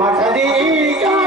Madhari ka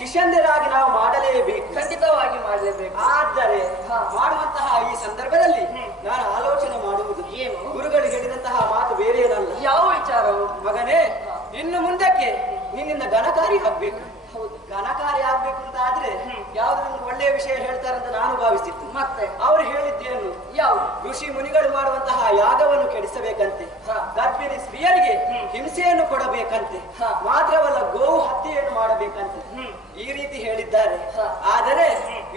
ಶಿಷ್ಯಂದಿರಾಗಿ ನಾವು ಮಾಡಲೇಬೇಕು, ಖಂಡಿತವಾಗಿ ಮಾಡಲೇಬೇಕು. ಆದರೆ ಮಾಡುವಂತಹ ಈ ಸಂದರ್ಭದಲ್ಲಿ ನಾನು ಆಲೋಚನೆ ಮಾಡುವುದು ಏನು? ಗುರುಗಳು ಹೇಳಿದಂತಹ ಮಾತು ಬೇರೆ ಏನಲ್ಲ. ಯಾವ ವಿಚಾರವು? ಮಗನೇ, ಇನ್ನು ಮುಂದಕ್ಕೆ ನಿನ್ನಿಂದ ಘನಕಾರಿ ಆಗ್ಬೇಕು. ಹೌದು, ಘನಕಾರಿ ಆಗ್ಬೇಕು ಅಂತ ಆದ್ರೆ ಯಾವ್ದು ಒಂದು ಒಳ್ಳೆಯ ವಿಷಯ ಹೇಳ್ತಾರಂತ ನಾನು ಭಾವಿಸಿದ್ದು. ಮತ್ತೆ ಅವರು ಹೇಳಿದ್ದೇನು? ಯಾವುದು? ಋಷಿ ಮುನಿಗಳು ಮಾಡುವಂತಹ ಯಾಗವನ್ನು ಕೆಡಿಸಬೇಕಂತೆ, ಗರ್ಭಿಣಿ ಸ್ತ್ರೀಯರಿಗೆ ಹಿಂಸೆಯನ್ನು ಕೊಡಬೇಕಂತೆ, ಮಾತ್ರವಲ್ಲ ಗೋವು ಹತ್ಯೆಯನ್ನು ಮಾಡಬೇಕಂತೆ, ಈ ರೀತಿ ಹೇಳಿದ್ದಾರೆ. ಆದರೆ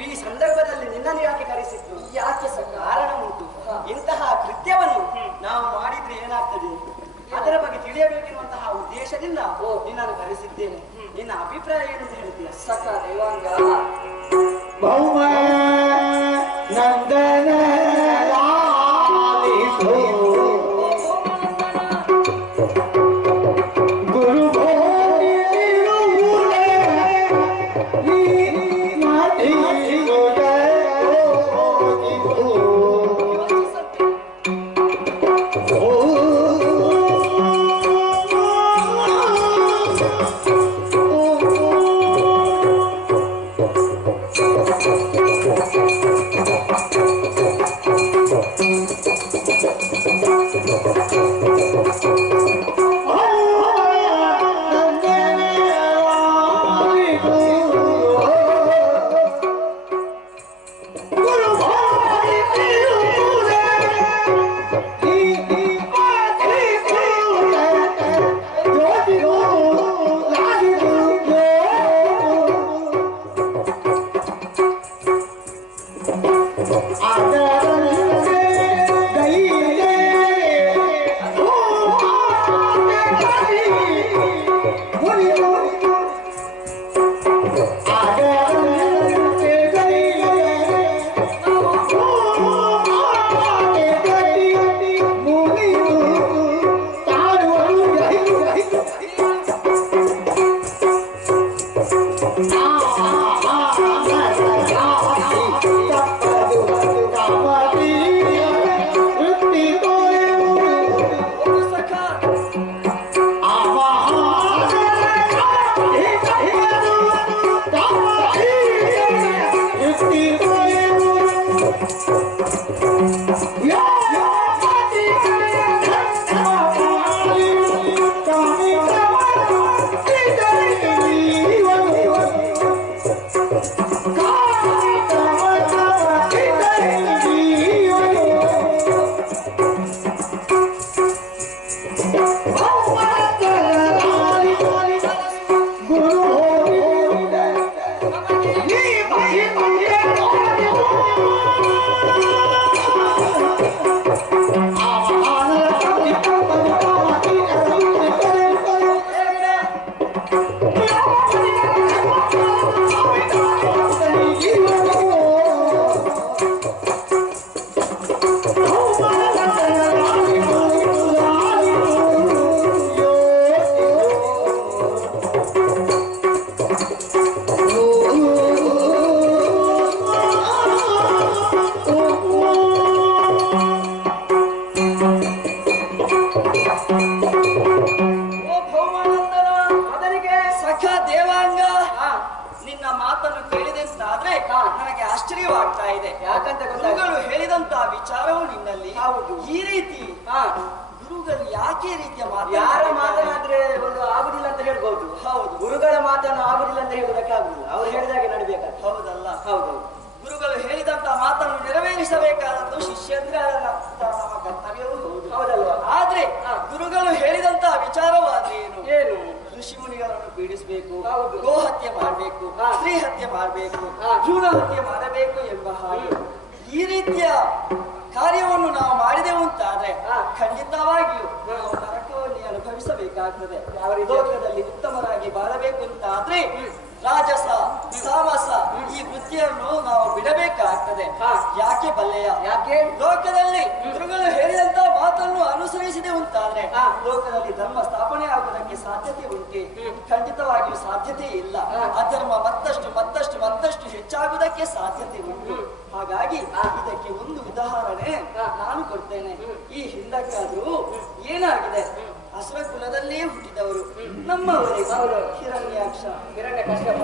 ಈ ಸಂದರ್ಭದಲ್ಲಿ ನಿನ್ನನ್ನು ಯಾಕೆ ಕರೆಸಿದ್ದು? ಯಾಕೆ ಸರ್? ಕಾರಣ ಉಂಟು. ಇಂತಹ ಕೃತ್ಯವನ್ನು ನಾವು ಮಾಡಿದ್ರೆ ಏನಾಗ್ತದೆ ಅದರ ಬಗ್ಗೆ ತಿಳಿಯಬೇಕೆನ್ನುವಂತಹ ಉದ್ದೇಶದಿಂದ ನಿನ್ನನ್ನು ಕರೆಸಿದ್ದೇನೆ. ನಿನ್ನ ಅಭಿಪ್ರಾಯ ಏನು ಅಂತ ಹೇಳ್ತೀಯ? ಸಕ ದೇವಾಂಗ ಭೌಮ ನಂದನ ಆಶ್ಚರ್ಯವಾಗ್ತಾ ಇದೆ. ಯಾಕಂತ ಗುರುಗಳು ಹೇಳಿದಂತ ವಿಚಾರವು ನಿನ್ನಲ್ಲಿ ಹೌದು ಈ ರೀತಿ ಗುರುಗಳು ಯಾಕೆ ರೀತಿಯ ಯಾರ ಮಾತನಾದ್ರೆ ಒಂದು ಆಗುದಿಲ್ಲ ಅಂತ ಹೇಳ್ಬಹುದು. ಹೌದು, ಗುರುಗಳ ಮಾತನ್ನು ಆಗುದಿಲ್ಲ ಅಂತ ಹೇಳುವುದಕ್ಕೆ ಆಗುದಿಲ್ಲ, ಅವ್ರು ಹೇಳಿದಾಗೆ ನಡಿಬೇಕಾದ. ಹೌದಲ್ಲ? ಹೌದು, ಗುರುಗಳು ಹೇಳಿದಂತ ಮಾತನ್ನು ನೆರವೇರಿಸಬೇಕಾದದ್ದು ಶಿಷ್ಯಂದ್ರ ನಮ್ಮ ಕರ್ತವ್ಯವೂ ಹೌದು. ಹೌದಲ್ವಾ? ಆದ್ರೆ ಗುರುಗಳು ಹೇಳಿದಂತ ವಿಚಾರವಾದ್ರೆ ಏನು? ಋಷಿ ಮುನಿಗಳನ್ನು ಪೀಡಿಸಬೇಕು, ಗೋ ಹತ್ಯೆ ಮಾಡಬೇಕು, ಸ್ತ್ರೀ ಹತ್ಯೆ ಮಾಡಬೇಕು, ಭ್ರೂಣ ಹತ್ಯೆ ಮಾಡಬೇಕು ಎಂಬ ಹಾಗೆ ಈ ರೀತಿಯ ಕಾರ್ಯವನ್ನು ನಾವು ಮಾಡಿದೆವು ಅಂತಾದ್ರೆ ಖಂಡಿತವಾಗಿಯೂ ನಾವು ನರಕವನ್ನು ಅನುಭವಿಸಬೇಕಾಗ್ತದೆ. ಲೋಕದಲ್ಲಿ ಉತ್ತಮರಾಗಿ ಬಾಳಬೇಕು ಅಂತಾದ್ರೆ ರಾಜಸ ತಾಮಸ ಈ ವೃತ್ತಿಯನ್ನು ನಾವು ಬಿಡಬೇಕಾಗ್ತದೆ. ಯಾಕೆ ಬಲ್ಲೆಯ? ಯಾಕೆ ಲೋಕದಲ್ಲಿ ಗುರುಗಳು ಹೇಳಿದಂತ ಮಾತನ್ನು ಅನುಸರಿಸಿದೆ ಅಂತಾದ್ರೆ ಲೋಕದಲ್ಲಿ ಧರ್ಮ ಸ್ಥಾಪನೆ ಆಗುವುದಕ್ಕೆ ಸಾಧ್ಯತೆ ಉಂಟೆ? ಖಂಡಿತವಾಗಿಯೂ ಸಾಧ್ಯತೆ ಇಲ್ಲ. ಅಧರ್ಮ ಮತ್ತಷ್ಟು ಮತ್ತಷ್ಟು ಮತ್ತಷ್ಟು ಹೆಚ್ಚಾಗುವುದಕ್ಕೆ ಸಾಧ್ಯತೆ ಉಂಟು. ಹಾಗಾಗಿ ಇದಕ್ಕೆ ಒಂದು ಉದಾಹರಣೆ ನಾನು ಕೊಡ್ತೇನೆ. ಈ ಹಿಂದಕ್ಕಾದ್ರೂ ಏನಾಗಿದೆ, ಅಸುರ ಕುಲದಲ್ಲೇ ಹುಟ್ಟಿದವರು ನಮ್ಮವರೇ ಹಿರಣ್ಯಾಕ್ಷ, ಹಿರಣ್ಯ ಕಶ್ಯಪ,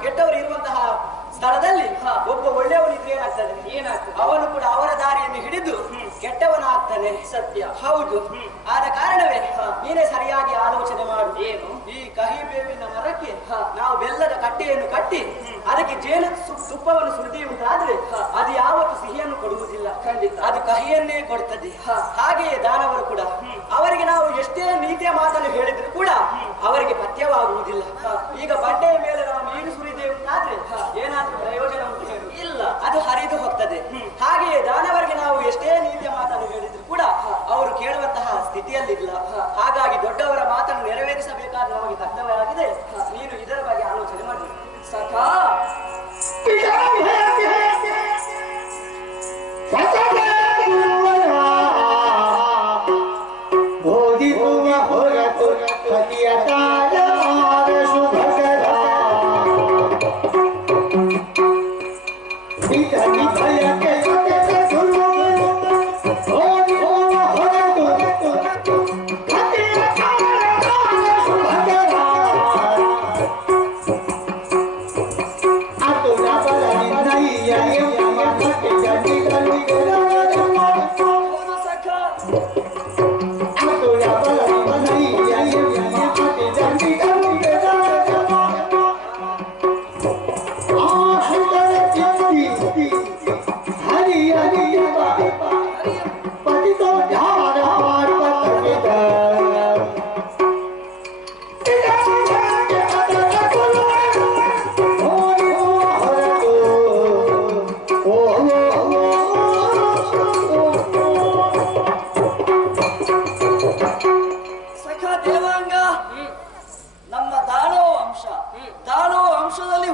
ಕೆಟ್ಟವರು ಇರುವಂತಹ ಸ್ಥಳದಲ್ಲಿ ಒಬ್ಬ ಒಳ್ಳೆಯವನಿದ್ರೆ ಏನಾಗ್ತದೆ ಅವನು ಕೂಡ ಅವರ ದಾರಿಯನ್ನು ಹಿಡಿದು ಕೆಟ್ಟವನಾಗ್ತಾನೆ. ಸತ್ಯ, ಹೌದು. ಆದ ಕಾರಣವೇ ನೀನೇ ಸರಿಯಾಗಿ ಆಲೋಚನೆ ಮಾಡು. ಏನು ಈ ಕಹಿ ಬೇವಿನ ಮರಕ್ಕೆ ನಾವು ಬೆಲ್ಲದ ಕಟ್ಟೆಯನ್ನು ಕಟ್ಟಿ ಅದಕ್ಕೆ ಜೇನು ತುಪ್ಪವನ್ನು ಸುರಿಯುವುದಾದ್ರೆ ಅದು ಯಾವತ್ತು ಸಿಹಿಯನ್ನು ಕೊಡುವುದಿಲ್ಲ, ಖಂಡಿತ ಅದು ಕಹಿಯನ್ನೇ ಕೊಡುತ್ತದೆ. ಹಾಗೆಯೇ ದಾನವರು ಕೂಡ ಅವರಿಗೆ ನಾವು ಎಷ್ಟೇ ನೀತಿಯ ಮಾತನ್ನು ಹೇಳಿದ್ರು ಕೂಡ ಅವರಿಗೆ ಪಥ್ಯವಾಗುವುದಿಲ್ಲ. ಈಗ ಬಂಡೆಯ ಮೇಲೆ ನಾವು ನೀರು ಸುರಿದೇವು ಆದ್ರೆ ಏನಾದ್ರೂ ಪ್ರಯೋಜನ ಉಂಟು ಹೇಳು? ಇಲ್ಲ, ಅದು ಹರಿದು ಹೋಗ್ತದೆ. ಹಾಗೆಯೇ ದಾನವರಿಗೆ ನಾವು ಎಷ್ಟೇ ನೀತಿಯ ಮಾತನ್ನು ಹೇಳಿದ್ರು ಕೂಡ ಅವರು ಕೇಳುವಂತಹ ಸ್ಥಿತಿಯಲ್ಲಿಲ್ಲ. ಹಾಗಾಗಿ ದೊಡ್ಡವರ ಮಾತನ್ನು ನೆರವೇರಿಸಬೇಕಾದ ನಮಗೆ ಕರ್ತವ್ಯವಾಗಿದೆ. ನೀನು ಇದರ ಬಗ್ಗೆ ಆಲೋಚನೆ ಮಾಡಿ. ಸಖಾ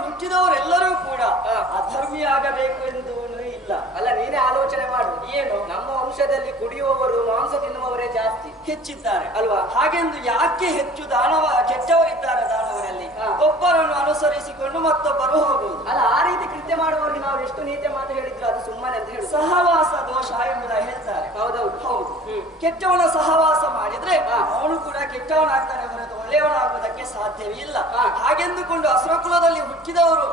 ಹುಟ್ಟಿದವರೆಲ್ಲರೂ ಕೂಡ ಅಧರ್ಮಿಯಾಗಬೇಕು ಎಂದು ಇಲ್ಲ. ಅಲ್ಲ, ನೀನೇ ಆಲೋಚನೆ ಮಾಡು. ಏನು ನಮ್ಮ ವಂಶದಲ್ಲಿ ಕುಡಿಯುವವರು ಮಾಂಸ ತಿನ್ನುವವರೇ ಜಾಸ್ತಿ ಹೆಚ್ಚಿದ್ದಾರೆ ಅಲ್ವಾ? ಹಾಗೆಂದು ಯಾಕೆ ಹೆಚ್ಚು ಕೆಟ್ಟವರಿದ್ದಾರೆ ದಾನವರಲ್ಲಿ? ಒಬ್ಬರನ್ನು ಅನುಸರಿಸಿಕೊಂಡು ಮತ್ತೊಬ್ಬರು ಹೋಗುವುದು ಅಲ್ಲ. ಆ ರೀತಿ ಕೃತ್ಯ ಮಾಡುವವರಿಗೆ ನಾವು ಎಷ್ಟು ನೀತಿ ಮಾತು ಹೇಳಿದ್ರು ಅದು ಸುಮ್ಮನೆ ಅಂತ ಹೇಳಿ ಸಹವಾಸ ದೋಷ ಎಂಬುದಾಗಿ ಹೇಳ್ತಾರೆ. ಹೌದೌದು, ಹೌದು. ಕೆಟ್ಟವನ ಸಹವಾಸ ಮಾಡಿದ್ರೆ ಅವನು ಕೂಡ ಕೆಟ್ಟವನಾಗ್ತಾನೆ ಹೊರತು ಒಳ್ಳೆಯವನಾಗುವುದಕ್ಕೆ ಸಾಧ್ಯವೇ ಇಲ್ಲ. ಹಾಗೆಂದುಕೊಂಡು ಅಸುರ ಕುಲದಲ್ಲಿ ಹುಟ್ಟಿದವರು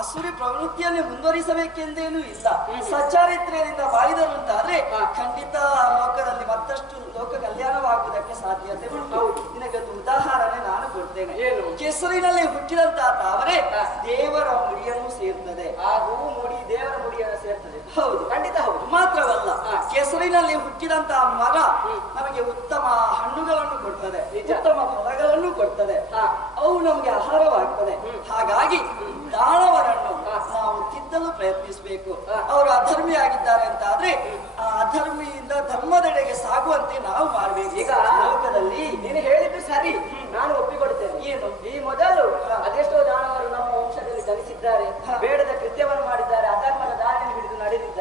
ಅಸುರಿ ಪ್ರವೃತ್ತಿಯನ್ನೇ ಮುಂದುವರಿಸಬೇಕೆಂದೇನೂ ಇಲ್ಲ. ಸಚ್ಚಾರಿತ್ರ್ಯದಿಂದ ಬಾಳಿದರು ಅಂತಾದ್ರೆ ಖಂಡಿತ ಲೋಕದಲ್ಲಿ ಮತ್ತಷ್ಟು ಲೋಕ ಕಲ್ಯಾಣವಾಗುವುದಕ್ಕೆ ಸಾಧ್ಯತೆ ಉಂಟು. ನಿನಗೆ ಒಂದು ಉದಾಹರಣೆ ನಾನು ಕೊಡ್ತೇನೆ. ಏನು? ಕೆಸರಿನಲ್ಲಿ ಹುಟ್ಟಿದಂತಹ ತಾವರೆ ದೇವರ ಮುಡಿಯನ್ನು ಸೇರ್ತದೆ. ಆ ಹೂವು ಮುಡಿ ದೇವರ ಮುಡಿಯನ್ನು ಸೇರ್ತದೆ. ಹೌದು, ಖಂಡಿತ ಹೌದು. ಮಾತ್ರವಲ್ಲ, ಕೆಸರಿನಲ್ಲಿ ಹುಟ್ಟಿದಂತಹ ಮರ ನಮಗೆ ಉತ್ತಮ ಹಣ್ಣುಗಳನ್ನು ಕೊಡ್ತದೆ, ಉತ್ತಮ ಫಲಗಳನ್ನು ಕೊಡ್ತದೆ. ಅವು ನಮಗೆ ಆಹಾರವಾಗ್ತದೆ. ಹಾಗಾಗಿ ದಾನವರನ್ನು ನಾವು ತಿದ್ದಲು ಪ್ರಯತ್ನಿಸಬೇಕು. ಅವರು ಅಧರ್ಮಿಯಾಗಿದ್ದಾರೆ ಅಂತ ಆದ್ರೆ ಆ ಅಧರ್ಮಿಯಿಂದ ಧರ್ಮದೆಡೆಗೆ ಸಾಗುವಂತೆ ನಾವು ಮಾಡ್ಬೇಕು. ಈಗ ಲೋಕದಲ್ಲಿ ನೀನು ಹೇಳಿದ್ದು ಸರಿ, ನಾನು ಒಪ್ಪಿಕೊಡ್ತೇನೆ. ಏನು? ಈ ಮೊದಲು ಅದೆಷ್ಟೋ ದಾನವರು ನಮ್ಮ ವಂಶದಲ್ಲಿ ಜನಿಸಿದ್ದಾರೆ, ಬೇಡದ ಕೃತ್ಯವನ್ನು ಮಾಡಿದ್ದಾರೆ, ಅಧರ್ಮದ ದಾರಿಯನ್ನು ಹಿಡಿದು ನಡೆದಿದ್ದಾರೆ.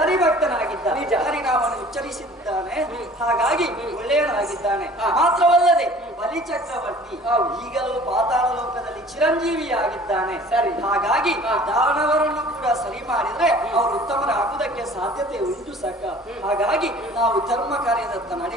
ಹರಿಭಕ್ತನಾಗಿದ್ದ ನಿಜ. ಹರಿನಾಮವನ್ನು ಉಚ್ಚರಿಸಿದ್ದಾನೆ. ಹಾಗಾಗಿ ಒಳ್ಳೆಯನಾಗಿದ್ದಾನೆ. ಮಾತ್ರವಲ್ಲದೆ ಬಲಿ ಚಕ್ರವರ್ತಿ ಈಗಲೂ ಪಾತಾಳ ಲೋಕದಲ್ಲಿ ಚಿರಂಜೀವಿಯಾಗಿದ್ದಾನೆ. ಸರಿ. ಹಾಗಾಗಿ ದಾನವರನ್ನು ಕೂಡ ಸರಿ ಮಾಡಿದ್ರೆ ಅವರು ಉತ್ತಮರಾಗುವುದಕ್ಕೆ ಸಾಧ್ಯತೆ ಉಂಟು ಸಕ. ಹಾಗಾಗಿ ನಾವು ಧರ್ಮ ಕಾರ್ಯದತ್ತನಾಗಿ